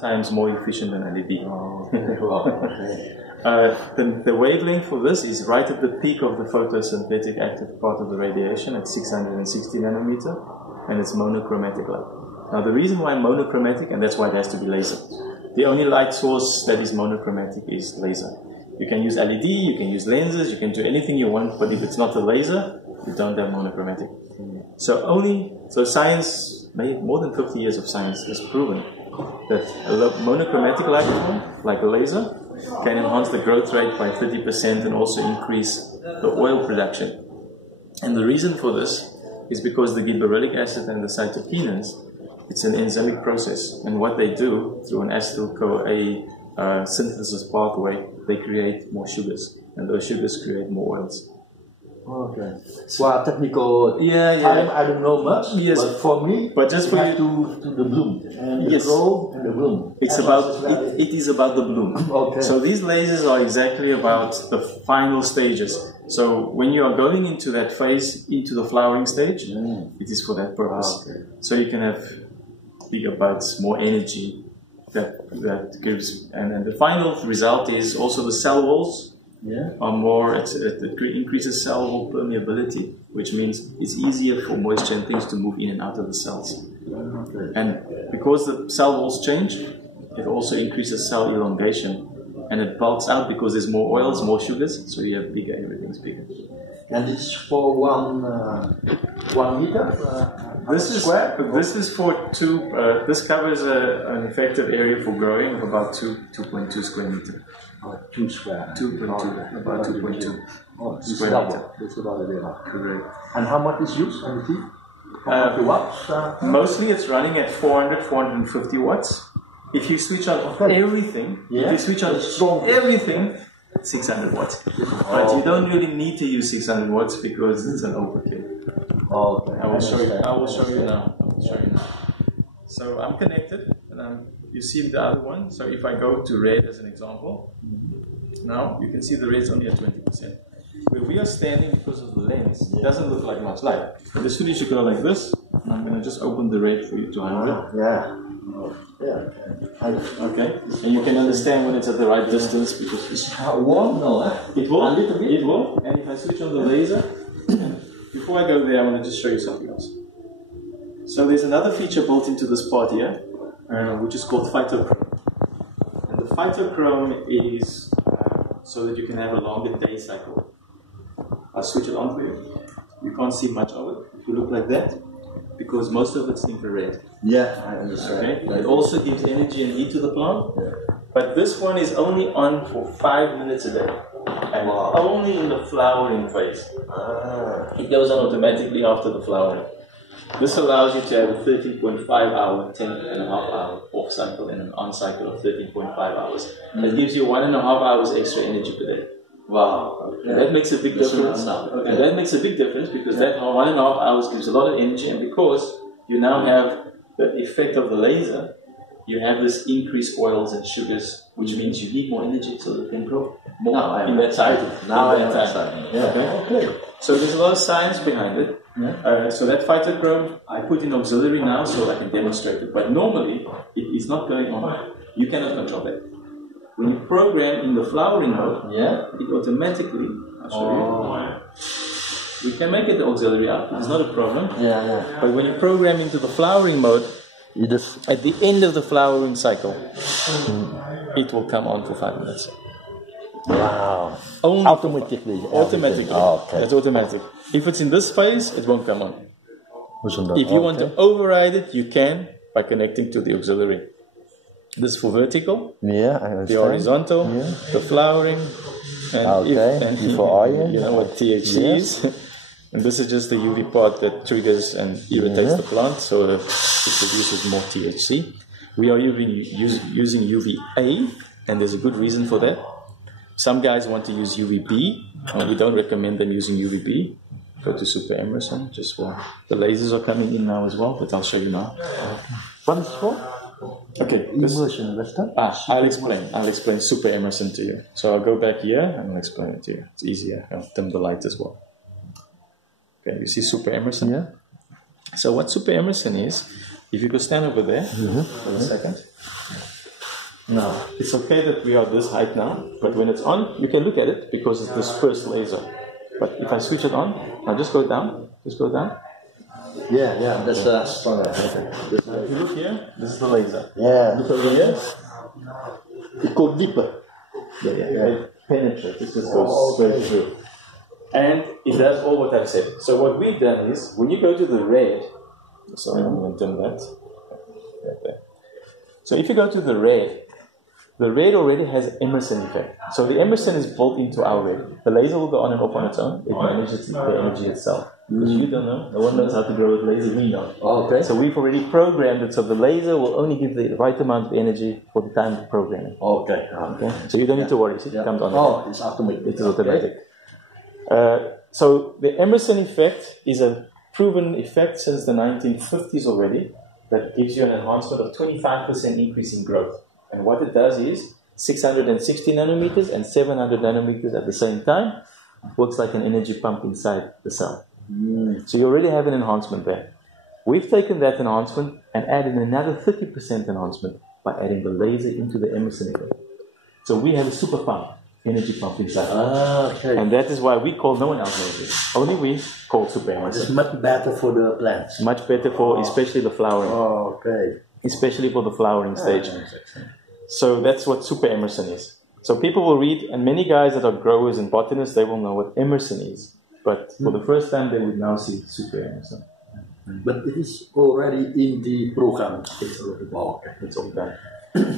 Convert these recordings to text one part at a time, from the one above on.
times more efficient than LED. Oh, okay. The wavelength for this is right at the peak of the photosynthetic active part of the radiation at 660 nanometer, and it's monochromatic light. Now the reason why monochromatic, and that's why it has to be laser. The only light source that is monochromatic is laser. You can use LED, you can use lenses, you can do anything you want, but if it's not a laser, you don't have monochromatic. So science, more than 50 years of science, has proven that a monochromatic light form, like a laser, can enhance the growth rate by 30% and also increase the oil production. And the reason for this is because the gibberellic acid and the cytokinins, it's an enzymic process, and what they do through an acetyl-CoA synthesis pathway, they create more sugars, and those sugars create more oils. Okay. Well, technical time, I don't know much, but for me, just for you to the bloom, and the grow and the bloom. It is about the bloom. Okay. So these lasers are exactly about the final stages. So when you are going into that phase, into the flowering stage, it is for that purpose. Okay. So you can have bigger buds, more energy that gives, and the final result is also the cell walls are more, it increases cell wall permeability, which means it's easier for moisture and things to move in and out of the cells. Okay. And because the cell walls change, it also increases cell elongation, and it bulks out because there's more oils, more sugars, so you have bigger, everything's bigger. And it's for 1 meter? This is for two. This covers an effective area for growing of about 2.2 square meter. 2 square. 2.2, about 2.2 it's square double. meter. It's about a level. Correct. And how much is used on the tea? How much watts? Mostly it's running at 400, 450 watts. If you switch on everything, if you switch on everything, 600 watts. But you don't really need to use 600 watts because it's an overkill. Okay. I will show you now. So I'm connected, and you see the other one. So if I go to red as an example, now you can see the red's only at 20%. Where we are standing, because of the lens, it doesn't look like much light. But as soon as you go like this, and I'm going to just open the red for you to 100. Okay, and you can understand when it's at the right distance because it's warm. It will. A little bit. It will. And if I switch on the laser, before I go there, I want to just show you something else. So there's another feature built into this part here, which is called phytochrome. And the phytochrome is so that you can have a longer day cycle. I'll switch it on for you. You can't see much of it if you look like that, because most of it's infrared. Yeah, I understand. Okay. It also gives energy and heat to the plant, but this one is only on for 5 minutes a day, and only in the flowering phase. It goes on automatically after the flowering. This allows you to have a 13.5 hour, 10.5 hour off cycle and an on cycle of 13.5 hours. It gives you 1.5 hours extra energy per day. Wow. Okay. And that makes a big difference. Okay. And that makes a big difference because that 1.5 hours gives a lot of energy, and because you now have the effect of the laser, you have this increased oils and sugars, which means you need more energy so that you can grow more in that cycle. Now I understand. Okay. So there's a lot of science behind it. So that phytochrome I put in auxiliary now so I can demonstrate it. But normally it is not going on. You cannot control that. When you program in the flowering mode, it automatically, I'll show you. We can make it auxiliary out, it's not a problem. But when you program into the flowering mode, at the end of the flowering cycle, it will come on for 5 minutes. Wow. Only automatically. Okay. That's automatic. If it's in this phase, it won't come on. If you want to override it, you can by connecting to the auxiliary. This is for vertical, I understand. The horizontal, the flowering, and for oil. You know what THC is. And this is just the UV part that triggers and irritates the plant, so it produces more THC. We are using UVA, and there's a good reason for that. Some guys want to use UVB, and we don't recommend them using UVB. Go to Super Emerson, just for the lasers are coming in now as well, but I'll show you now. What is it for? Okay. Immersion, I'll explain Super Emerson to you. So I'll go back here and I'll explain it to you. It's easier. I'll dim the light as well. Okay, you see Super Emerson? So what Super Emerson is, if you could stand over there for a second. Now, it's okay that we are this height now, but when it's on, you can look at it because it's dispersed laser. But if I switch it on, now just go down, Yeah, that's stronger. If you look here, this is the laser. Yeah. Look over here. It goes deeper. Yeah. It penetrates, it just goes straight through. And it does all what I've said. So what we've done is, when you go to the red, sorry, I'm going to turn that. Right there. So if you go to the red already has Emerson effect. So the Emerson is built into our red. The laser will go on and off on its own. It manages the energy itself. Because you don't know. No one knows how to grow with laser. We know. Okay. So we've already programmed it so the laser will only give the right amount of energy for the time of programming. Okay. So you don't need to worry. It comes on. It's automatic. It's automatic. So the Emerson effect is a proven effect since the 1950s already that gives you an enhancement of 25% increase in growth. And what it does is 660 nanometers and 700 nanometers at the same time works like an energy pump inside the cell. So you already have an enhancement there. We've taken that enhancement and added another 30% enhancement by adding the laser into the Emerson effect. So we have a super pump, energy pump inside. Okay. And that is why we call, no one else knows it. Only we call super Emerson. It's much better for the plants. Much better for especially the flowering. Okay. Especially for the flowering stage. So that's what super Emerson is. So people will read, and many guys that are growers and botanists, they will know what Emerson is. But for the first time, they would now see super Emerson. But it is already in the program. It's all done.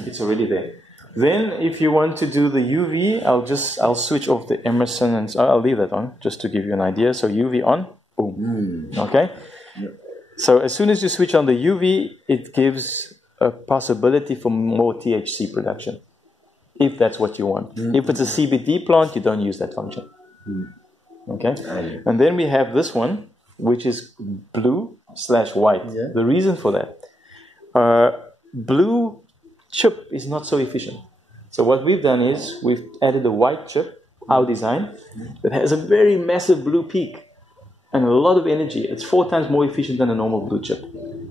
It's already there. Then, if you want to do the UV, I'll switch off the Emerson, and I'll leave that on just to give you an idea. So UV on, boom. Okay. Yep. So as soon as you switch on the UV, it gives a possibility for more THC production, if that's what you want. If it's a CBD plant, you don't use that function. Okay. And then we have this one, which is blue/white. Yeah. The reason for that, blue chip is not so efficient. So what we've done is we've added a white chip, our design, that has a very massive blue peak and a lot of energy. It's 4 times more efficient than a normal blue chip.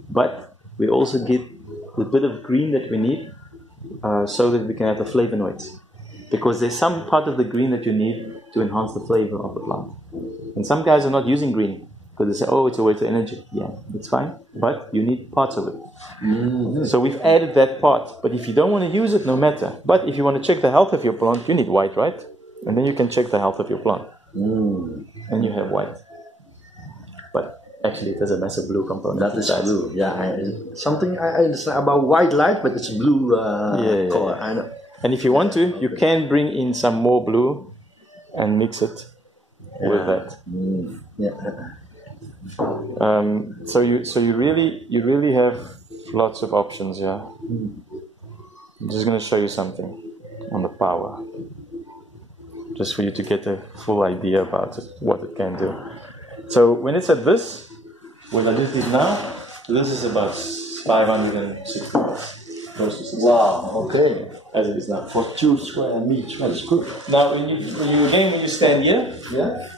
But we also get the bit of green that we need so that we can have the flavonoids. Because there's some part of the green that you need to enhance the flavor of the plant. And some guys are not using green because they say, oh, it's a waste of energy. Yeah, it's fine, but you need parts of it. So we've added that part. But if you don't want to use it, no matter. But if you want to check the health of your plant, you need white, right? And then you can check the health of your plant. And you have white. But actually, it has a massive blue component. That is blue, yeah. Something I understand about white light, but it's blue color. I know. And if you want to, you can bring in some more blue and mix it with that. So you really have lots of options. Yeah. I'm just going to show you something on the power, just for you to get a full idea about it, what it can do. So when it's at this, what I just did now, this is about 560 watts. Wow, okay. As it is now. For 2 square meters, that's good. Now, when you stand here,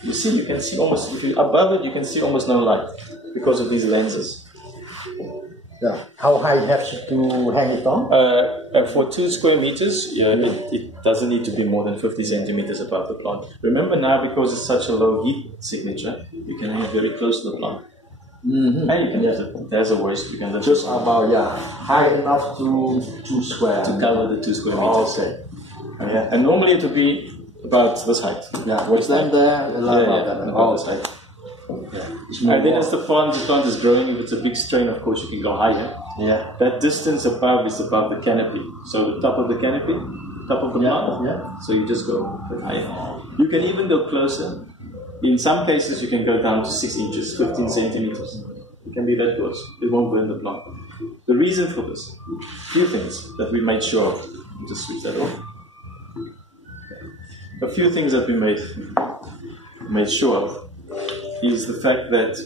you see, you can see almost, if you're above it, you can see almost no light because of these lenses. Yeah. How high have to hang it on? For 2 square meters, it doesn't need to be more than 50 centimeters above the plant. Remember now, because it's such a low heat signature, you can hang it very close to the plant. And you can use it. There's a waist. You can just about high enough to 2 square to cover the 2 square meters. Okay. And normally it would be about this height. Waist then there, about this height. And then as the plant is growing, if it's a big strain, of course you can go higher. That distance above is above the canopy. So the top of the canopy, top of the plant. So you just go a bit higher. You can even go closer. In some cases, you can go down to 6 inches, 15 centimeters. It can be that close. It won't burn the plant. The reason for this, a few things that we made sure of. Just switch that off. A few things that we made sure of is the fact that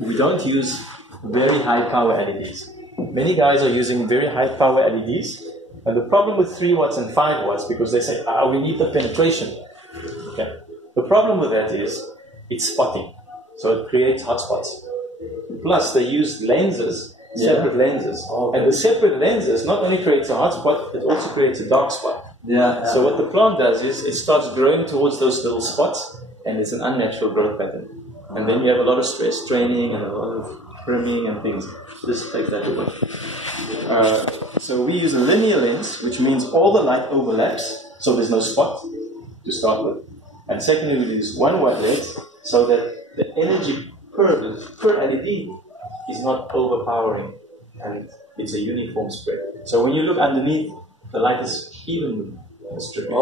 we don't use very high power LEDs. Many guys are using very high power LEDs, and the problem with 3 watts and 5 watts, because they say, we need the penetration. Okay. The problem with that is it's spotting, so it creates hotspots. Plus, they use lenses separate lenses. And the separate lenses not only creates a hot spot, it also creates a dark spot. So what the plant does is it starts growing towards those little spots, and it's an unnatural growth pattern. And then you have a lot of stress training and a lot of trimming and things. Just take that away. So we use a linear lens, which means all the light overlaps, so there's no spot to start with. And secondly, we use one white lens so that the energy per LED is not overpowering, and it's a uniform spread. So when you look underneath, the light is evenly distributed.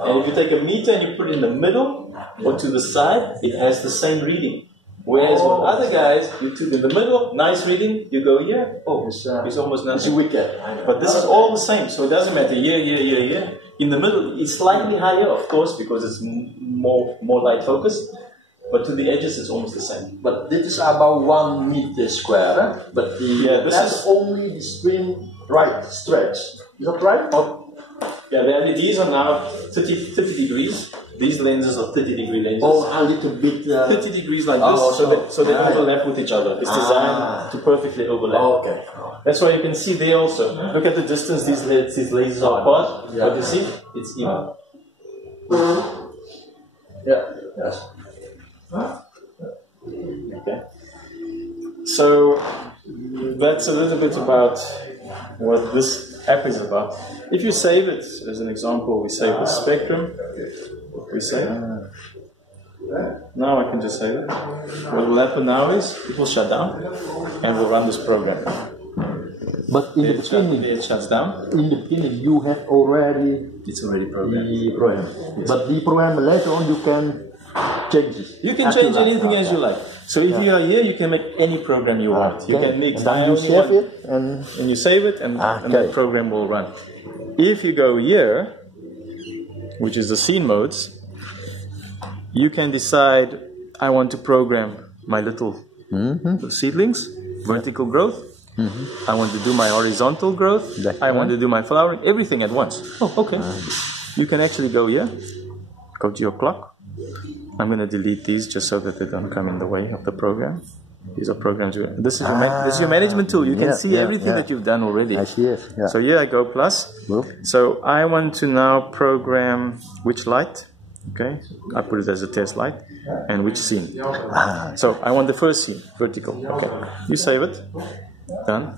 And if you take a meter and you put it in the middle or to the side, it has the same reading. Whereas with other guys, you took in the middle, nice reading, you go here, it's almost nothing. It's wicked. But this is all the same, so it doesn't matter here. In the middle, it's slightly higher, of course, because it's more light focused. But to the edges, it's almost the same. But this is about 1 meter square. But that's only the screen right stretch. Is that right? Yeah, the LEDs are now 30 degrees. These lenses are 30-degree lenses. A little bit. 30 degrees like this, so they overlap with each other. It's designed to perfectly overlap. That's why you can see there also. Look at the distance these lasers are apart. But you see, it's even. Yes. Okay. So that's a little bit about what this app is about. If you save it, as an example, we save the spectrum. We save it. Now I can just save it. What will happen now is it will shut down and we'll run this program. But in the beginning, it shuts down. In the beginning, you have already. It's already programmed. The program. Yes. But the program later on, you can change it. You can change anything as you like. So if you are here, you can make any program you want. You can mix dial. You save it and you save it, and the program will run. If you go here, which is the scene modes, you can decide, I want to program my little seedlings, vertical growth. I want to do my horizontal growth. I want to do my flowering, everything at once. You can actually go here, go to your clock. I'm going to delete these just so that they don't come in the way of the program. These are programs. This is your management tool. You can see everything that you've done already. I see it. Yeah. So here I go plus. So I want to now program which light. Okay, I put it as a test light, and which scene. So I want the first scene, vertical. Okay, you save it. Done.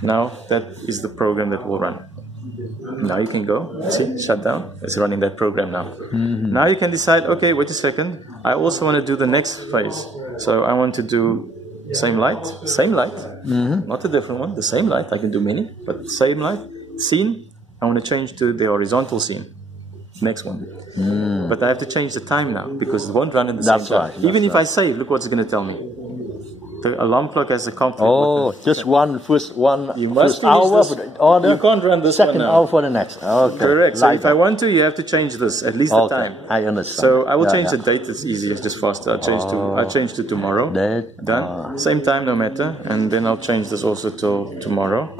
Now that is the program that will run. Now you can go, see, shut down. It's running that program now. Now you can decide, okay, wait a second. I also want to do the next phase. So I want to do same light, not a different one, the same light. I can do many, but same light. Scene, I want to change to the horizontal scene. Next one. But I have to change the time now because it won't run in the same time. Even if I save, look what's going to tell me. The alarm clock has a conflict. Just first hour for the order. You can't run this second hour for the next. Okay. Correct. So if I want to, you have to change this, at least the time. I understand. So I will change the date. It's easier, it's just faster. I'll change to tomorrow. Done. Same time, no matter. And then I'll change this also till tomorrow.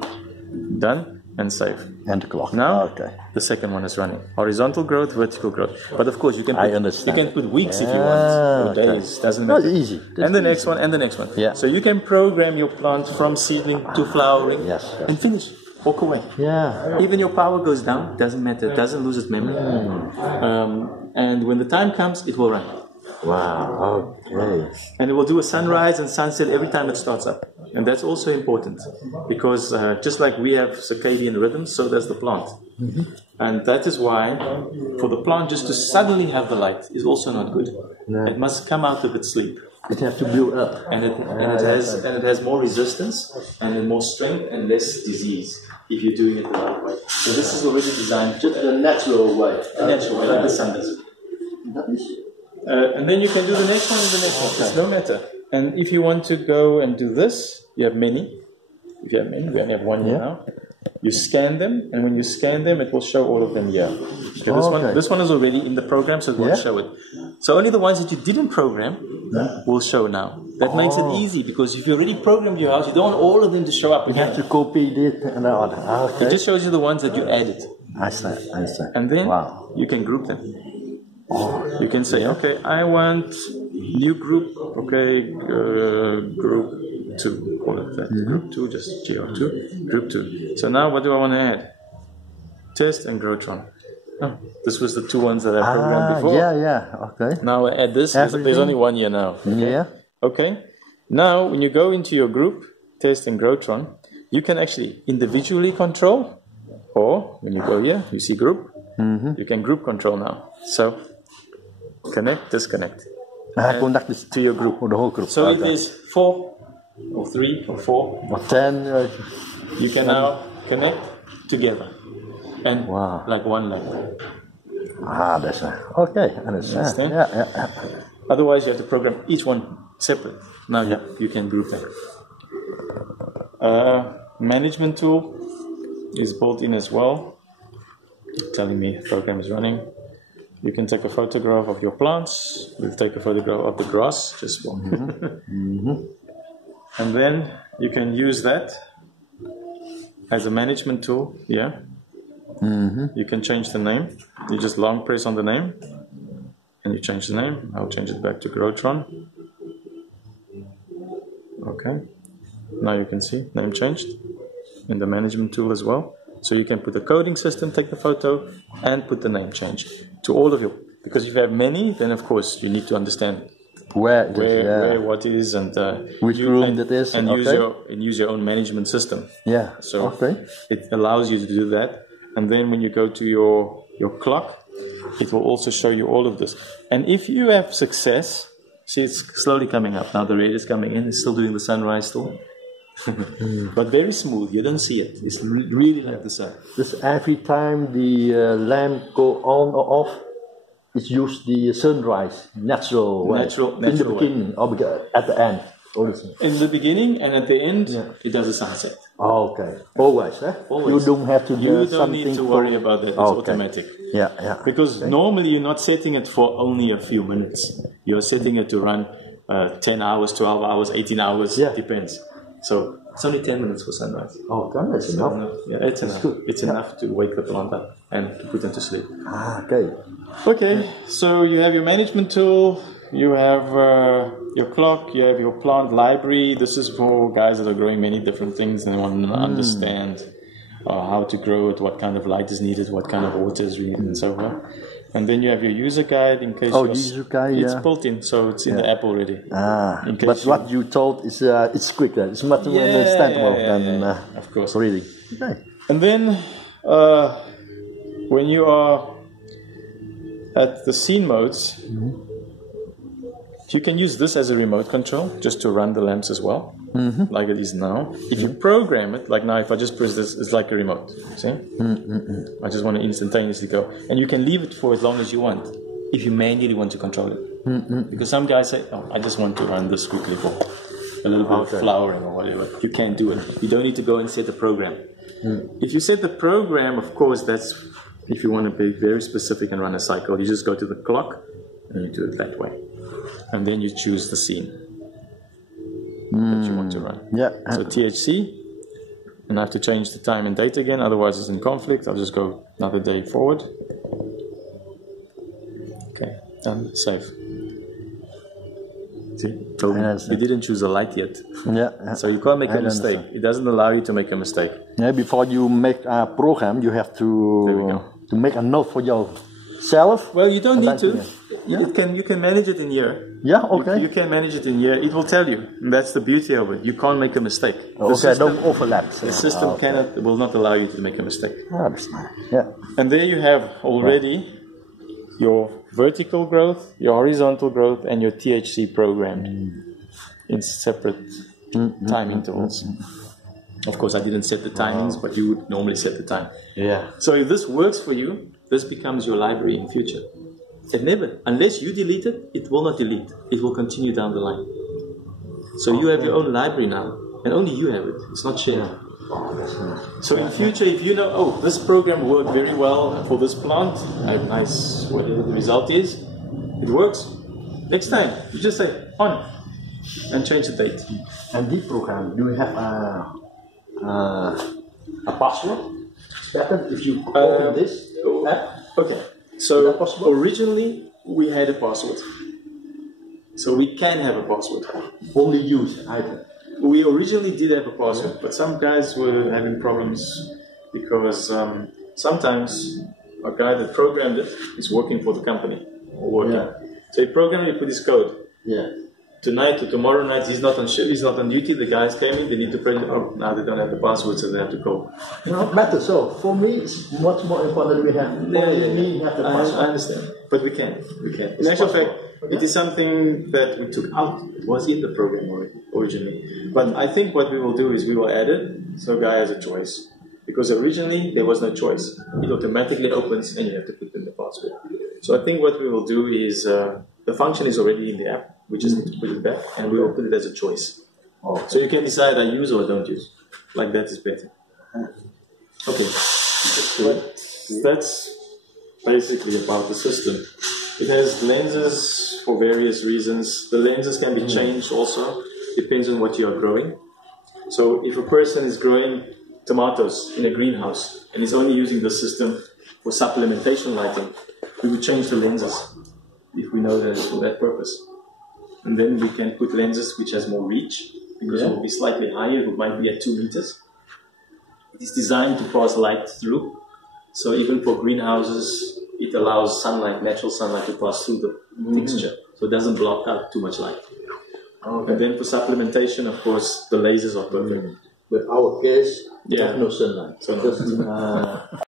Done. And save. And the clock. Now, the second one is running. Horizontal growth, vertical growth. But of course, you can put weeks if you want, or days. Doesn't matter. That's easy. And the next one, and the next one. So you can program your plant from seedling to flowering and finish. Walk away. Even your power goes down, doesn't matter. It doesn't lose its memory. And when the time comes, it will run. Wow, okay. And it will do a sunrise and sunset every time it starts up. And that's also important because just like we have circadian rhythms, so does the plant. And that is why for the plant just to suddenly have the light is also not good. It must come out of its sleep. It has to build up. And it has more resistance and more strength and less disease if you're doing it the right way. So this is already designed just the natural way. Natural way, like the sun does. And then you can do the next one and the next one. It's no matter. And if you want to go and do this, you have many. If you have many, we only have one here now. You scan them, and when you scan them, it will show all of them here. Okay, this one is already in the program, so it won't show it. So only the ones that you didn't program will show now. That makes it easy, because if you already programmed your house, you don't want all of them to show up again. You have to copy it and the other. It just shows you the ones that you added. I see. And then you can group them. You can say, okay, I want new group, group 2. call it that. Group 2, just GR2, group 2. So now what do I want to add? Test and Growtron. Oh, this was the two ones that I programmed before. Okay. Now I add this. There's only one here now. Yeah. Okay. Now when you go into your group, Test and Growtron, you can actually individually control, or when you go here, you see group, you can group control now. So connect, disconnect. Connect this to your group. Or the whole group. So if there's 4 or 3 or 4 or 10, you can now connect together and like one leg. That's right. Okay, understand. Yeah. Otherwise, you have to program each one separate. Now you can group them. Management tool is built in as well, telling me the program is running. You can take a photograph of your plants. We'll take a photograph of the grass, just one. And then you can use that as a management tool. Yeah. You can change the name. You just long press on the name, and you change the name. I'll change it back to Growtron. Okay. Now you can see name changed in the management tool as well. So you can put the coding system, take the photo, and put the name change to all of your. Because if you have many, then of course you need to understand where what is, and which room that is, and use your own management system. Yeah. So it allows you to do that. And then when you go to your clock, it will also show you all of this. And if you have success, see it's slowly coming up. Now the red is coming in. It's still doing the sunrise still. But very smooth. You don't see it. It's really like the sun. Just every time the lamp go on or off, it's use the sunrise, natural way. In the beginning or at the end. In the beginning and at the end, it does a sunset. Oh, okay. Always, eh? Always. You don't have to do You don't need to worry about that. It's automatic. Yeah. Because normally you're not setting it for only a few minutes. You're setting it to run 10 hours, 12 hours, 18 hours. Depends. So it's only 10 minutes for sunrise. Oh, that's enough. Yeah, it's enough. Good. It's enough to wake the plant up and to put them to sleep. Okay. Okay, so you have your management tool, you have your clock, you have your plant library. This is for guys that are growing many different things and want to understand how to grow it, what kind of light is needed, what kind of water is needed, and so on. And then you have your user guide in case user guide, it's built in, so it's in the app already. But what you told is it's quicker, it's much more understandable than of course. Really. Okay. And then when you are at the scene modes, you can use this as a remote control just to run the lamps as well, like it is now. If you program it, like now if I just press this, it's like a remote, see? I just want to instantaneously go. And you can leave it for as long as you want, if you manually want to control it. Because some guys say, oh, I just want to run this quickly for a little bit of flowering or whatever. You can't do it. You don't need to go and set the program. If you set the program, of course, that's if you want to be very specific and run a cycle. You just go to the clock and you do it that way. And then you choose the scene that you want to run. So THC, and I have to change the time and date again, otherwise it's in conflict. I'll just go another day forward. Okay, done, save. See, you didn't choose a light yet. So you can't make a mistake. It doesn't allow you to make a mistake. Before you make a program, you have to make a note for yourself. Well, you don't need to. You can manage it in here. You can manage it in here. It will tell you. And that's the beauty of it. You can't make a mistake. Don't overlap. The system will not allow you to make a mistake. That's nice. And there you have already your vertical growth, your horizontal growth, and your THC programmed in separate time intervals. Of course, I didn't set the timings, but you would normally set the time. So if this works for you, this becomes your library in future. It never, unless you delete it, it will not delete. It will continue down the line. So you have your own library now, and only you have it. It's not shared. So in future, if you know, oh, this program worked very well for this plant, nice, whatever the result is, it works. Next time, you just say on, and change the date. And this program, do you have a password? Better if you open this app. Okay. So originally we had a password. So we can have a password. Only use item. We originally did have a password, but some guys were having problems because sometimes a guy that programmed it is working for the company or working. Yeah. So he programmed it, he put his code. Yeah. Tonight or tomorrow night he's not on shift, he's not on duty. The guys came in, they need to print. Oh, now they don't have the password, so they have to call. No matter. So for me, it's much more important we have. Me have the password. I understand, but we can. In actual fact, it is something that we took out. It was in the program originally, but I think what we will do is we will add it so a guy has a choice. Because originally there was no choice. It automatically opens and you have to put in the password. So I think what we will do is the function is already in the app. We just need to put it back and we will put it as a choice. Oh. So you can decide I use or don't use. Like that is better. Okay. That's basically about the system. It has lenses for various reasons. The lenses can be changed also. Depends on what you are growing. So if a person is growing tomatoes in a greenhouse and is only using the system for supplementation lighting, we would change the lenses if we know that it's for that purpose. And then we can put lenses which has more reach, because it will be slightly higher, it might be at 2 meters. It is designed to pass light through, so even for greenhouses it allows sunlight, natural sunlight to pass through the texture, so it doesn't block out too much light. Okay. And then for supplementation, of course, the lasers are perfect. With our case, we have no sunlight. So